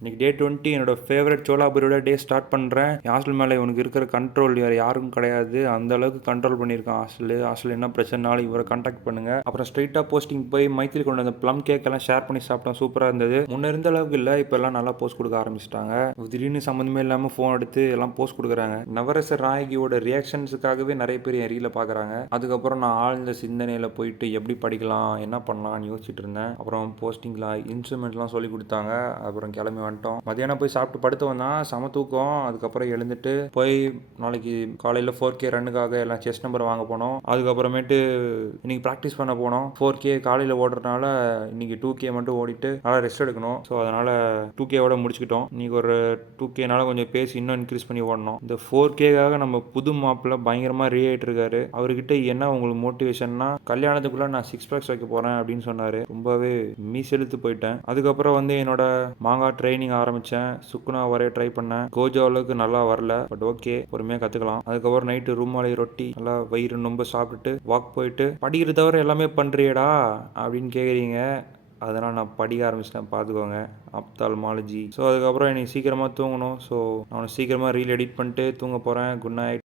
இன்னைக்கு டே 20 என்னோட favourite சோலாபுரியோட day start பண்ணுறேன். ஹாஸ்டல் மேலே இவனுக்கு இருக்கிற கண்ட்ரோல் வேறு யாருக்கும் கிடையாது. அந்த அளவுக்கு கண்ட்ரோல் பண்ணியிருக்கான் ஹாஸ்டல் என்ன பிரச்சனைனாலும் இவரை கான்டாக்ட் பண்ணுங்க. அப்புறம் ஸ்ட்ரைட்டாக போஸ்டிங் போய் மைத்திரி கொண்டு வந்த ப்ளம் கேக் எல்லாம் ஷேர் பண்ணி சாப்பிட்டோம். சூப்பராக இருந்தது. முன்ன இருந்த அளவுக்கு இல்லை, இப்போ எல்லாம் நல்லா போஸ்ட் கொடுக்க ஆரம்பிச்சிட்டாங்க. திடீர்னு சம்மந்தமே இல்லாமல் ஃபோன் எடுத்து எல்லாம் போஸ்ட் கொடுக்குறாங்க. நவரச நாயகியோட ரியாக்ஷன்ஸுக்காகவே நிறைய பேர் என் ரீல பார்க்குறாங்க. அதுக்கப்புறம் நான் ஆழ்ந்த சிந்தனையில் போயிட்டு எப்படி படிக்கலாம் என்ன பண்ணலாம்னு யோசிச்சுட்டு இருந்தேன். அப்புறம் போஸ்டிங்கில் இன்ஸ்ட்ருமெண்ட்லாம் சொல்லி கொடுத்தாங்க. அப்புறம் கிளம்பி வந்துட்டோம். மதியானம் போய் சாப்பிட்டு படுத்து வந்தான். செம தூக்கம். அதுக்கப்புறம் எழுந்துட்டு போய் நாளைக்கு காலையில் 4K ரன்னுக்காக எல்லாம் செஸ் நம்பர் வாங்க போனோம். அதுக்கப்புறமேட்டு இன்னைக்கு ப்ராக்டிஸ் பண்ண போனோம். 4K காலையில் ஓடுறதுனால இன்னைக்கு 2K மட்டும் ஓடிட்டு நல்லா ரெஸ்ட் எடுக்கணும். ஸோ அதனால 2Kவோட முடிச்சுக்கிட்டோம். இன்னைக்கு ஒரு 2Kனால கொஞ்சம் பேசி இன்னும் இன்க்ரீஸ் பண்ணி ஓடணும். இந்த 4Kக்காக நம்ம புது மாப்பிள்ள பயங்கரமாக ரெடி ஆகிட்டு இருக்காரு. அவர்கிட்ட என்ன உங்களுக்கு மோட்டிவேஷன்னா, கல்யாணத்துக்குள்ள நான் 6 பேக்ஸ் வைக்க போறேன் அப்படின்னு சொன்னாரு. ரொம்பவே மீசெழுத்து போயிட்டேன். அதுக்கப்புறம் என்னோட மாங்காய் ட்ரைனிங் ஆரம்பிச்சேன். சுக்குனா வரைய ட்ரை பண்ணேன். கோஜோ அளவுக்கு நல்லா வரல, பட் ஓகே, பொறுமையாக கற்றுக்கலாம். அதுக்கப்புறம் நைட்டு ரூமாலே ரொட்டி நல்லா வயிறு ரொம்ப சாப்பிட்டுட்டு வாக் போயிட்டு படிக்கிற தவிர எல்லாமே பண்ணுறியடா அப்படின்னு கேட்குறீங்க. அதனால் நான் படிக்க ஆரம்பிச்சிட்டேன், பார்த்துக்கோங்க. ஆப்தால்மாலஜி. ஸோ அதுக்கப்புறம் எனக்கு சீக்கிரமாக தூங்கணும். ஸோ நான் சீக்கிரமாக ரீல் எடிட் பண்ணிட்டு தூங்க போகிறேன். Good night.